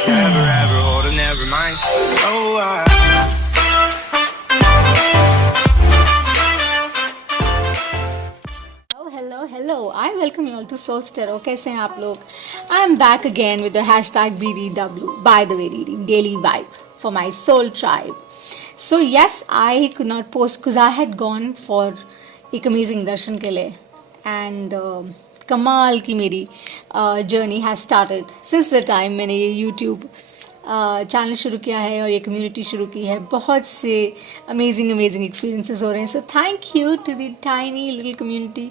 forever, ever hold or never mind. Oh, hello hello I welcome you all to Souls Tarot. कैसे हैं आप लोग? I am back again with the hashtag BDW by the way reading daily vibe for my soul tribe. So yes, I could not post because I had gone for एक amazing दर्शन के लिए and कमाल की मेरी journey has started since the time मैंने ये YouTube channel शुरू किया है और ये कम्युनिटी शुरू की है. बहुत से अमेजिंग एक्सपीरियंसेस हो रहे हैं. So thank you to the tiny little community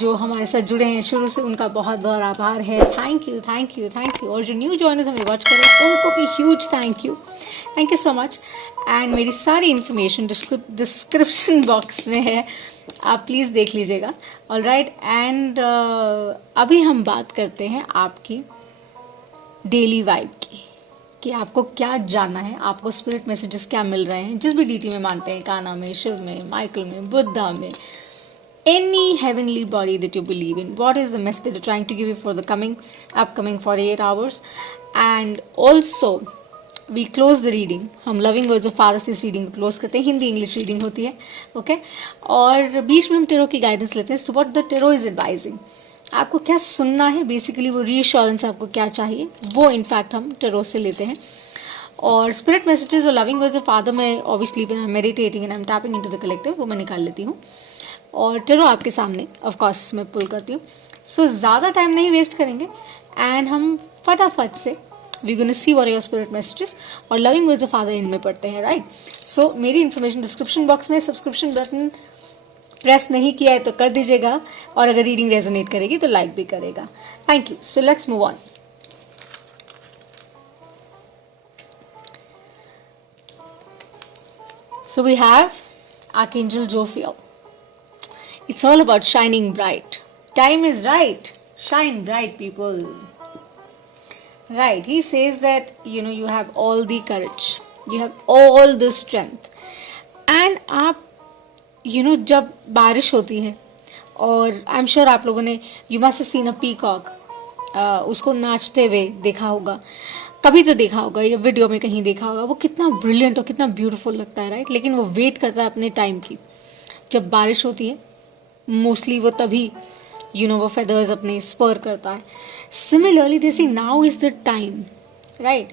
जो हमारे साथ जुड़े हैं शुरू से. उनका बहुत बहुत आभार है. Thank you. और जो न्यू जॉइनर्स हमें वॉच कर रहे हैं उनको भी huge thank you so much. And मेरी सारी इन्फॉर्मेशन डिस्क्रिप्शन बॉक्स में है, आप प्लीज़ देख लीजिएगा. All right. एंड अभी हम बात करते हैं आपकी डेली वाइब की कि आपको क्या जानना है, आपको स्पिरिट मैसेजेस क्या मिल रहे हैं जिस भी डीटी में मानते हैं, कान्हा में, शिव में, माइकल में, बुद्धा में, any heavenly body that you believe in. What is the message that you're trying to give you for the upcoming 48 hours? And also we close the reading. हम loving words of father से इस reading को close करते हैं. Hindi English reading होती है. Okay और बीच में हम टेरो की गाइडेंस लेते हैं. What the tarot is advising, आपको क्या सुनना है, बेसिकली वो रीअश्योरेंस आपको क्या चाहिए वो इनफैक्ट हम टेरो से लेते हैं. और स्पिरिट मैसेजेस और लविंग वर्ड्स ऑफ फादर में obviously meditating and I am tapping into the collective वो मैं निकाल लेती हूँ और टेरो आपके सामने ऑफ कोर्स मैं पुल करती हूँ. सो ज़्यादा टाइम नहीं वेस्ट करेंगे एंड हम फटाफट से we gonna see what are your spirit messages और लविंग वर्ड्स ऑफ फादर इनमें पढ़ते हैं. राइट. सो मेरी इन्फॉर्मेशन डिस्क्रिप्शन बॉक्स में. सब्सक्रिप्शन बटन प्रेस नहीं किया है तो कर दीजिएगा और अगर रीडिंग रेजोनेट करेगी तो लाइक भी करेगा. Thank you. So let's move on. So we have Archangel Jophiel. It's all about shining bright. Time is right. Shine bright, people. Right. He says that, you have all the courage. You have all the strength. And आप, जब बारिश होती है और I am sure आप लोगों ने you must seen a peacock, उसको नाचते हुए देखा होगा, कभी तो देखा होगा या वीडियो में कहीं देखा होगा. वो कितना ब्रिलियंट और कितना ब्यूटीफुल लगता है. राइट. लेकिन वो वेट करता है अपने टाइम की. जब बारिश होती है मोस्टली वो तभी वो फेदर्स अपने स्पर करता है. सिमिलरली दे से now is the time. Right.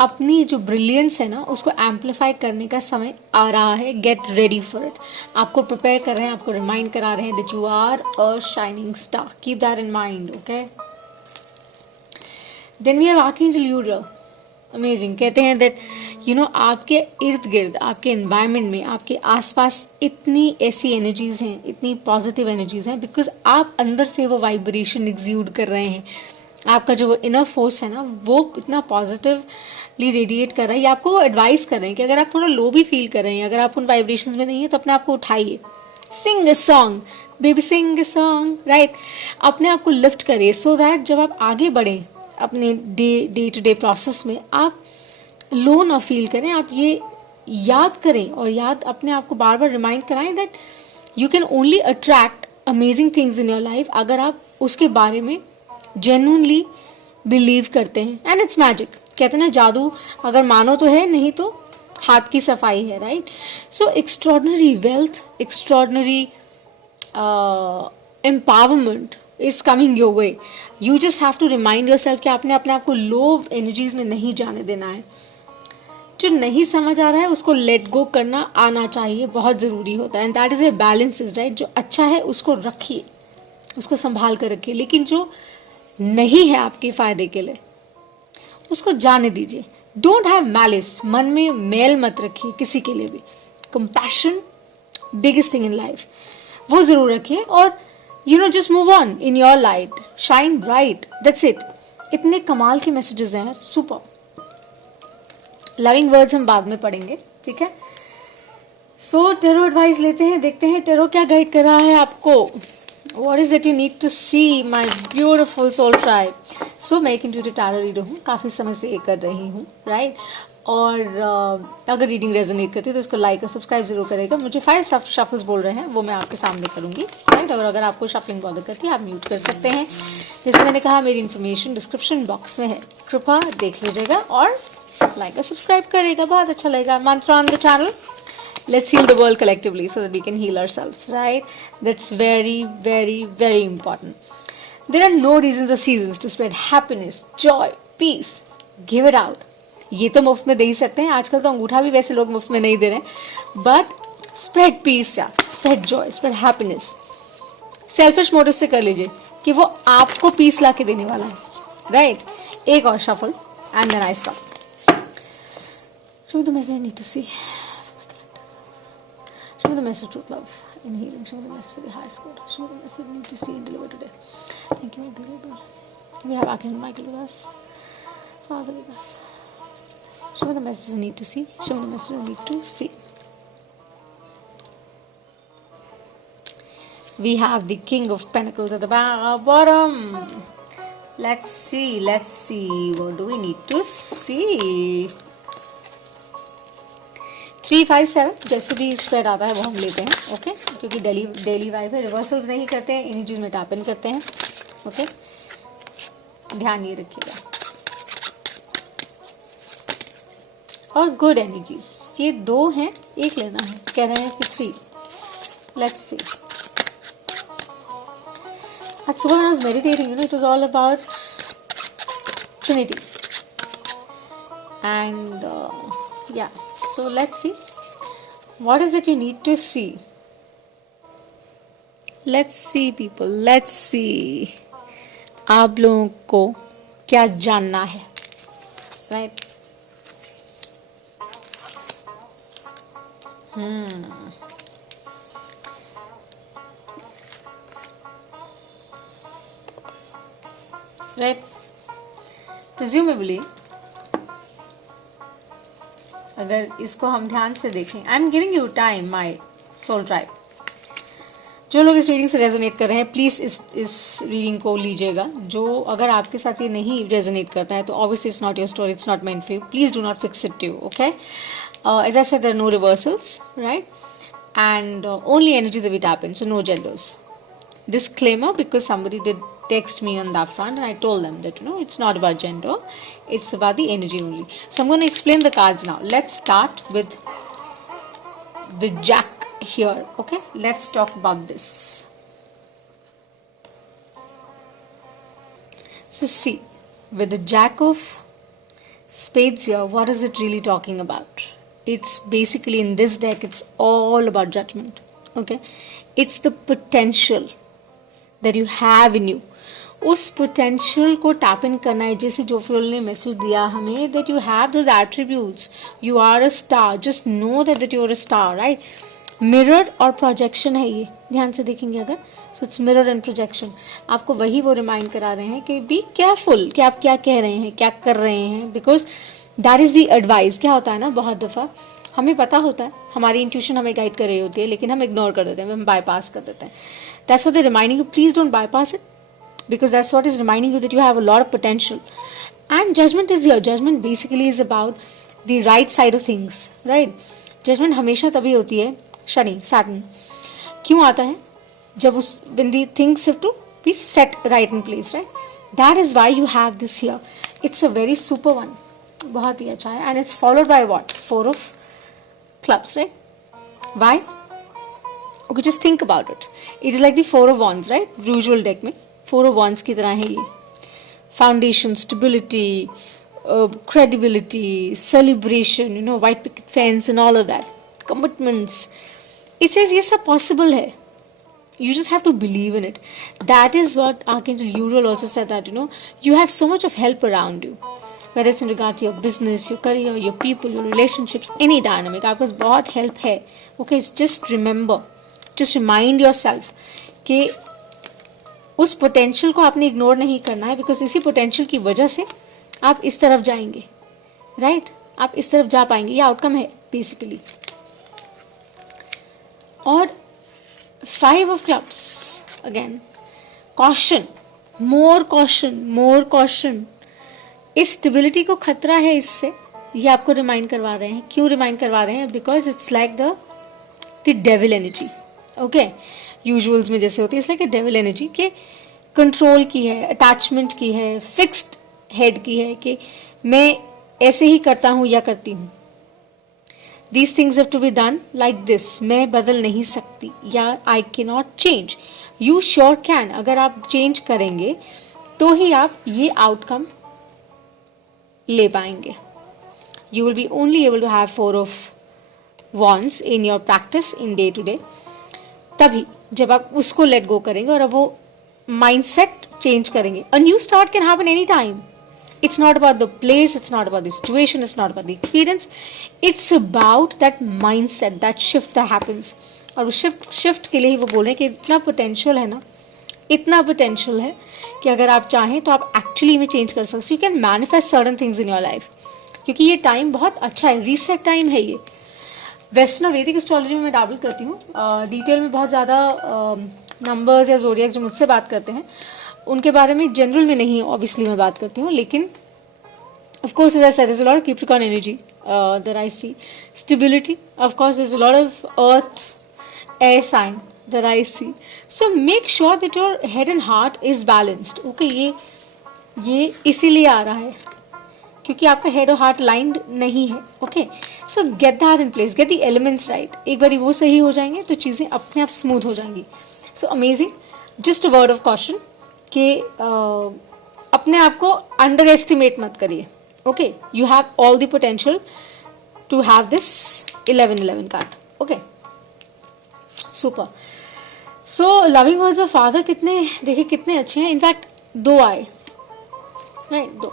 अपनी जो ब्रिलियंस है ना उसको एम्पलीफाई करने का समय आ रहा है. Get ready for it. आपको प्रिपेयर कर रहे हैं, आपको रिमाइंड करा रहे हैं that you are a shining star. Keep that in mind. Okay. Then we have archangel Uriel. Amazing. कहते हैं दैट आपके इर्द गिर्द, आपके एनवायरनमेंट में, आपके आसपास इतनी ऐसी एनर्जीज हैं, इतनी पॉजिटिव एनर्जीज हैं बिकॉज आप अंदर से वो वाइब्रेशन एग्ज्यूड कर रहे हैं. आपका जो इनर फोर्स है ना वो इतना पॉजिटिवली रेडिएट कर रहा है. ये आपको वो एडवाइस कर रहे हैं कि अगर आप थोड़ा लो भी फील कर रहे हैं, अगर आप उन वाइब्रेशंस में नहीं है तो अपने आप को उठाइए. Sing a song baby, sing a song. Right. अपने आप को लिफ्ट करिए सो दैट जब आप आगे बढ़ें अपने डे टू डे प्रोसेस में आप लो ना फील करें. आप ये याद करें और याद अपने आप को बार बार रिमाइंड कराएं that you can only attract amazing things in your life अगर आप उसके बारे में जेन्युइनली बिलीव करते हैं. And it's magic. कहते हैं ना जादू अगर मानो तो है, नहीं तो हाथ की सफाई है. Right. So extraordinary wealth, extraordinary empowerment is coming your way. You just have to remind yourself कि आपने अपने आप को लो एनर्जीज में नहीं जाने देना है. जो नहीं समझ आ रहा है उसको लेट गो करना आना चाहिए, बहुत ज़रूरी होता है. And that is a balance. Is right. जो अच्छा है उसको रखिए, उसको संभाल कर रखिए, लेकिन जो नहीं है आपके फ़ायदे के लिए उसको जाने दीजिए. Don't have malice. मन में मेल मत रखिए किसी के लिए भी. Compassion biggest thing in life, वो ज़रूर रखिए. और just move on in your light. Shine bright. That's it. इतने कमाल के मैसेजेस हैं यार. सुपर. लविंग वर्ड्स हम बाद में पढ़ेंगे. ठीक है. सो टेरो एडवाइस लेते हैं, देखते हैं टेरो क्या गाइड कर रहा है आपको. What is that you need to see, my beautiful soul tribe? So मैं एक इंट्यूटिव टैरो रीडर हूँ, काफ़ी समय से ये कर रही हूँ. राइट. और अगर रीडिंग रेजोनेट करती है तो इसको लाइक और सब्सक्राइब जरूर करेगा। मुझे 5 शफल्स बोल रहे हैं, वो मैं आपके सामने करूंगी, राइट। और अगर आपको शफलिंग बॉदर करती है आप म्यूट कर सकते हैं। जैसे मैंने कहा, मेरी इन्फॉर्मेशन डिस्क्रिप्शन बॉक्स में है, कृपया देख लीजिएगा और लाइक और सब्सक्राइब करेगा, बहुत अच्छा लगेगा। मंत्र on the channel, let's heal the world collectively so that we can heal ourselves, right? That's very, very, very important. There are no reasons or seasons to spread happiness, joy, peace. Give it out. ये तो मुफ्त में दे ही सकते हैं, आजकल तो अंगूठा भी वैसे लोग मुफ्त में नहीं दे रहे हैं, बट स्प्रेड पीस या spread Joy, spread happiness. Selfish motive से कर लीजिए कि वो आपको पीस ला के देने वाला है, राइट। एक और shuffle and then I stop. Show me the message I need to see. Show me the message of truth, love, and healing. Show me the message for the highest good. Show me the message I need to see and deliver today. Thank you, my beautiful. We have Archangel Michael with us. Father with us. Show me the message I need to see. Show me the message I need to see. We have the King of Pentacles at the bottom. Let's see. Let's see. What do we need to see? 357 जैसे भी spread आता है वो हम लेते हैं, okay. क्योंकि daily vibe है, रिवर्सल्स नहीं करते हैं, एनर्जीज में टैप इन करते हैं, ओके। ध्यान ये रखिएगा। और गुड एनर्जीज, ये 2 हैं, एक लेना है, कह रहे हैं कि 3। Let's see. आज सुबह when I was meditating, it was all about Trinity and yeah. So let's see, what is it you need to see? Let's see people, let's see आप लोगों को क्या जानना है, right? Right? Presumably अगर इसको हम ध्यान से देखें, I am giving you time my soul tribe. जो लोग इस रीडिंग से रेजोनेट कर रहे हैं प्लीज़ इस रीडिंग को लीजिएगा। जो अगर आपके साथ ये नहीं रेजोनेट करता है तो obviously it's not your story, it's not meant for you. Please do not fix it to, okay. As I said, there are no reversals, right, and only energy that we tap in, so no genders. Disclaimer, because somebody did text me on that front and I told them that it's not about gender, it's about the energy only. So I'm going to explain the cards now. Let's start with the Jack here, okay? Let's talk about this. So see, with the Jack of Spades here, what is it really talking about? It's basically, in this deck, it's all about judgment, okay? It's the potential that you have in you. उस potential को tap in करना है, जैसे जो fuel ने message दिया हमें, that you have those attributes, you are a star, just know that you are a star, right? Mirror और प्रोजेक्शन है ये, ध्यान से देखेंगे अगर, so it's mirror and projection. आपको वही वो रिमाइंड करा रहे हैं कि बी केयरफुल कि आप क्या कह रहे हैं, क्या कर रहे हैं, because that is the advice. क्या होता है ना, बहुत दफ़ा हमें पता होता है, हमारी इंट्यूशन हमें गाइड कर रही होती है, लेकिन हम इग्नोर कर देते हैं, हम बाईपास कर देते हैं। That's what they reminding you, please don't bypass it, because that's what is reminding you that you have a lot of potential. And judgment is here. Judgment basically is about the right side of things, right? Judgment हमेशा तभी होती है, Shani Saturn क्यों आता है, जब उस when the things have to be set right in place, right? That is why you have this here. It's a very super one, बहुत ही अच्छा है, and it's followed by what? 4 of clubs, right? Why? Okay, just think about it. It is like the 4 of wands, right? Usual deck में 4 of wands की तरह है ये। Foundation, stability, credibility, celebration, white picket fence and all of that, commitments. It says ये सब possible है. You just have to believe in it. That is what Archangel Uriel also said, that you have so much of help around you, whether it's in regard to your business, your career, your people, your relationships, any dynamic. आपके पास बहुत help है. Okay, just remember, just remind yourself कि उस potential को आपने ignore नहीं करना है, बिकॉज इसी पोटेंशियल की वजह से आप इस तरफ जाएंगे, राइट? आप इस तरफ जा पाएंगे, ये आउटकम है बेसिकली। और 5 of clubs again, caution, more caution, more caution. इस स्टेबिलिटी को खतरा है इससे, ये आपको रिमाइंड करवा रहे हैं. क्यों रिमाइंड करवा रहे हैं? Because it's like the devil energy. Okay, यूजुअल्स में जैसे होती है, it's like a devil energy के कंट्रोल की है, अटैचमेंट की है, फिक्स्ड हेड की है कि मैं ऐसे ही करता हूं या करती हूं. These things have to be done like this. मैं बदल नहीं सकती या I cannot change. You sure can. अगर आप चेंज करेंगे तो ही आप ये आउटकम ले पाएंगे. You will be only able to have 4 of wands in your practice in day to day. तभी जब आप उसको लेट गो करेंगे और अब वो माइंडसेट चेंज करेंगे. A new start can happen any time. It's not about the place, it's not about the situation, it's not about the experience. It's about that mindset, that shift that happens. और उस shift के लिए ही वो बोल रहे हैं कि इतना पोटेंशियल है ना, इतना पोटेंशियल है कि अगर आप चाहें तो आप एक्चुअली में चेंज कर सकते. You can manifest certain things in your life. क्योंकि ये टाइम बहुत अच्छा है, रीसेट टाइम है ये. वेस्टर्न और वैदिक एस्ट्रोलॉजी में मैं डाबल करती हूँ. डिटेल में बहुत ज़्यादा नंबर्स या जोडिएक जो मुझसे बात करते हैं उनके बारे में जनरल में नहीं ऑब्वियसली मैं बात करती हूँ. लेकिन of course, as I said, there's a lot of Capricorn energy that I see. Stability, of course, there's a lot of earth, air sign that I see. So make sure that your head and heart is balanced. Okay, ये इसीलिए आ रहा है क्योंकि आपका head और heart lined नहीं है. Okay, so get that in place, get the elements right. एक बार वो सही हो जाएंगे तो चीज़ें अपने आप स्मूथ हो जाएंगी. So amazing. Just a word of caution कि अपने आप को अंडर एस्टिमेट मत करिए. Okay, you have all the potential to have this 1111 card. Okay, super. So loving words of father कितने देखिए कितने अच्छे हैं. इनफैक्ट 2 आए, राइट, 2.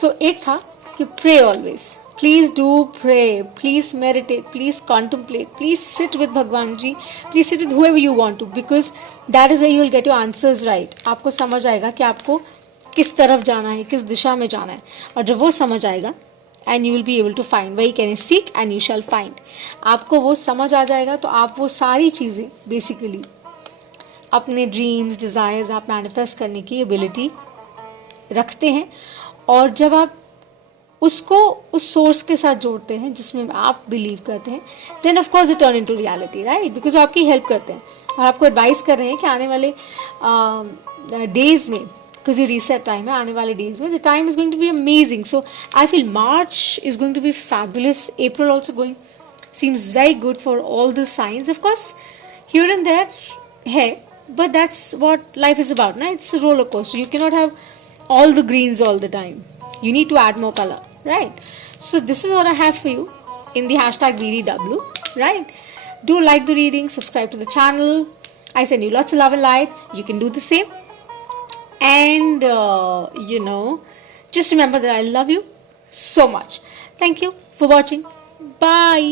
So एक था कि pray always. Please do pray. Please meditate. Please contemplate. Please sit with भगवान जी. Please sit with whoever you want to, because that is where you will get your answers right. आपको समझ आएगा कि आपको किस तरफ जाना है, किस दिशा में जाना है. और जब वो समझ आएगा and you will be able to find, वही कहने seek and you shall find. आपको वो समझ आ जाएगा तो आप वो सारी चीज़ें बेसिकली अपने ड्रीम्स, डिज़ायर्स आप मैनिफेस्ट करने की एबिलिटी रखते हैं. और जब आप उसको उस सोर्स के साथ जोड़ते हैं जिसमें आप बिलीव करते हैं, then of course it turn into reality, right. Because वो आपकी हेल्प करते हैं और आपको एडवाइस कर रहे हैं कि आने वाले डेज में, because your reset time है, आने वाले days में the time is going to be amazing. So I feel March is going to be fabulous. April also seems very good for all the signs. Of course, here and there है, but that's what life is about, na? It's a roller coaster. You cannot have all the greens all the time. You need to add more color, right? So this is what I have for you in the hashtag BDW, right? Do like the reading, subscribe to the channel. I send you lots of love and light. You can do the same. And just remember that I love you so much. Thank you for watching. Bye.